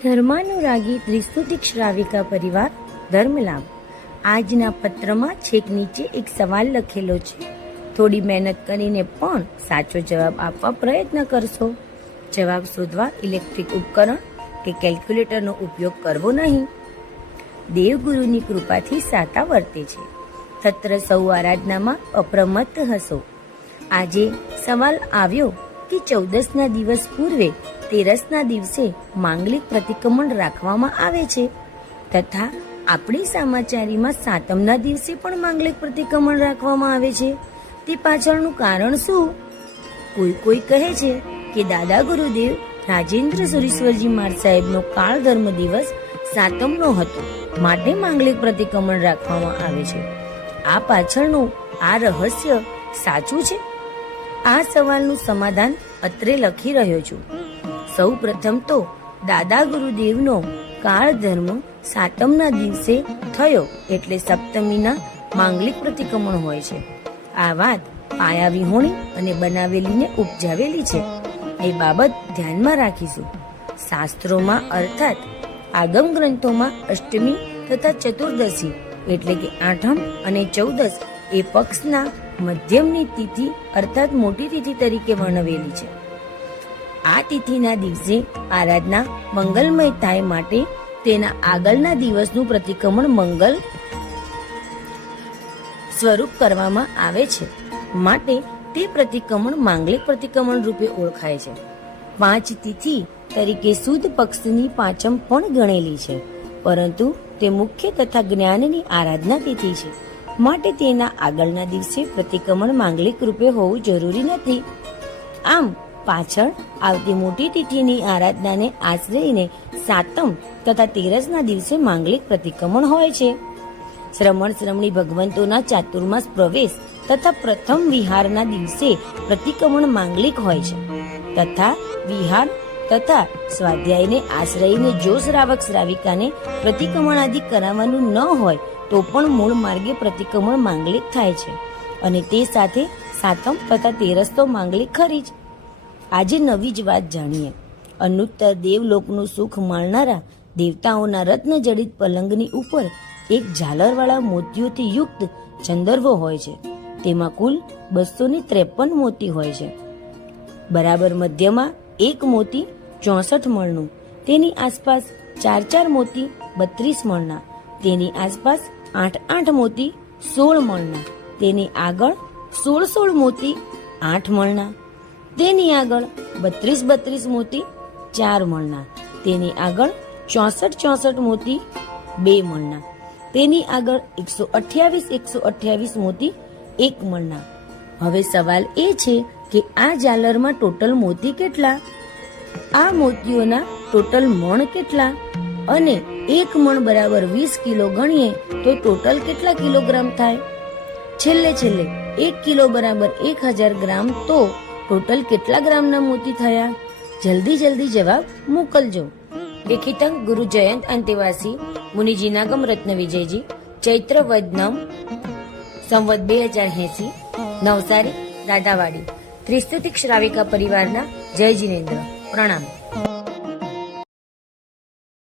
ધર્માનુરાગી ત્રિસ્તુતિક શ્રાવિકા પરિવાર ધર્મલાભ. આજના પત્રમાં છેક નીચે એક સવાલ લખેલો છે. થોડી મહેનત કરીને પણ સાચો જવાબ આપવા પ્રયત્ન કરશો. જવાબ શોધવા ઇલેક્ટ્રિક ઉપકરણ કે કેલ્ક્યુલેટરનો ઉપયોગ કરવો નહીં. દેવગુરુની કૃપાથી સાતા વર્તે છે. તત્ર સૌ આરાધનામાં અપ્રમત્ત હશો. આજે સવાલ આવ્યો કે 14ના દિવસ પૂર્વે 13ના દિવસે માંગલિક પ્રતિક્રમણ રાખવામાં આવે છે તથા આપણી સમાચારીમાં 7મના દિવસે પણ માંગલિક પ્રતિક્રમણ રાખવામાં આવે છે. તે પાછળનું કારણ શું? કોઈ કહે છે કે દાદા ગુરુદેવ રાજેન્દ્ર સુરીશ્વરજી મહારાજ સાહેબનો કાળ ધર્મ દિવસ 7મનો હતો, માટે માંગલિક પ્રતિક્રમણ રાખવામાં આવે છે. આ પાછળનું આ રહસ્ય સાચું છે? આ સવાલનું સમાધાન અત્રે લખી રહ્યો છું. સૌ પ્રથમ તો દાદા ગુરુદેવનો કાળ ધર્મ 7મના દિવસે થયો એટલે સપ્તમીના માંગલિક પ્રતિક્રમણ હોય છે. આ વાત પાયા વિહોણી અને બનાવેલીને ઉપજાવેલી છે. એ બાબત ધ્યાનમાં રાખીશું. શાસ્ત્રોમાં અર્થાત આગમ ગ્રંથોમાં અષ્ટમી તથા ચતુર્દશી એટલે કે 8મ અને 14 એ પક્ષના મધ્યમની તિથિ અર્થાત મોટી તિથિ તરીકે વર્ણવેલી છે. આ તિથિના દિવસે આરાધના મંગલમય થાય માટે તેના આગળના દિવસનું પ્રતિક્રમણ મંગલ સ્વરૂપ કરવામાં આવે છે. માટે તે પ્રતિક્રમણ માંગલિક પ્રતિક્રમણ રૂપે ઓળખાય છે. 5 તિથિ તરીકે સુદ પક્ષની 5મ પણ ગણેલી છે, પરંતુ તે મુખ્ય તથા જ્ઞાનની આરાધના તિથિ છે. માટે તેના આગળના દિવસે પ્રતિક્રમણ માંગલિક રૂપે હોવું જરૂરી નથી. આમ પાછળ આવતી મોટી તિથિની આરાધનાને આશ્રયને 7મ તથા 13ના દિવસે માંગલિક પ્રતિક્રમણ હોય છે. શ્રમણી ભગવંતોના ચાતુર્માસ પ્રવેશ તથા પ્રથમ વિહારના દિવસે પ્રતિક્રમણ માંગલિક હોય છે. તથા વિહાર તથા સ્વાધ્યાયને આશ્રયને જો શ્રાવક શ્રાવિકાને પ્રતિક્રમણ આદિ કરાવવાનું ન હોય તો પણ મૂળ માર્ગે પ્રતિક્રમણ માંગલિક થાય છે. અને તે સાથે 7મ તથા 13 તો માંગલિક ખરી જ. આજે નવી જ વાત જાણીએ. અનુત્તર દેવલોકનું સુખ માણનારા દેવતાઓના રત્ન જડિત પલંગની ઉપર એક ઝાલરવાળા મોતીઓથી યુક્ત ચંદરવો હોય છે. તેમાં કુલ 253 મોતી હોય છે. બરાબર મધ્યમાં એક મોતી 64 મણનું, તેની આસપાસ 4 મોતી 32 મણના, તેની આસપાસ 8 મોતી 16 મણના, તેની આગળ 16 મોતી 8 મણના, તેની આગળ 32 મોતી 4 મણના, તેની આગળ 64 મોતી 2 મણના, તેની આગળ 128 મોતી 1 મણના. હવે સવાલ એ છે કે આ ઝાલરમાં ટોટલ મોતી કેટલા? આ મોતીઓના ટોટલ મણ કેટલા? અને 1 મણ બરાબર 20 કિલો ગણીએ તો ટોટલ કેટલા કિલોગ્રામ થાય? છેલ્લે 1 કિલો બરાબર 1000 ગ્રામ, તો ટોટલ કેટલા ગ્રામના મોતી થયા? જલ્દી જવાબ મોકલજો. લેખિતં ગુરુ જયંત અંતેવાસી મુનિજીનાગમ રત્ન વિજયજી, ચૈત્ર વદ નમ, સંવત 2080, નવસારી, દાદાવાડી. ત્રિસ્તુતિક શ્રાવિકા પરિવારના જય જીનેન્દ્ર. પ્રણામ.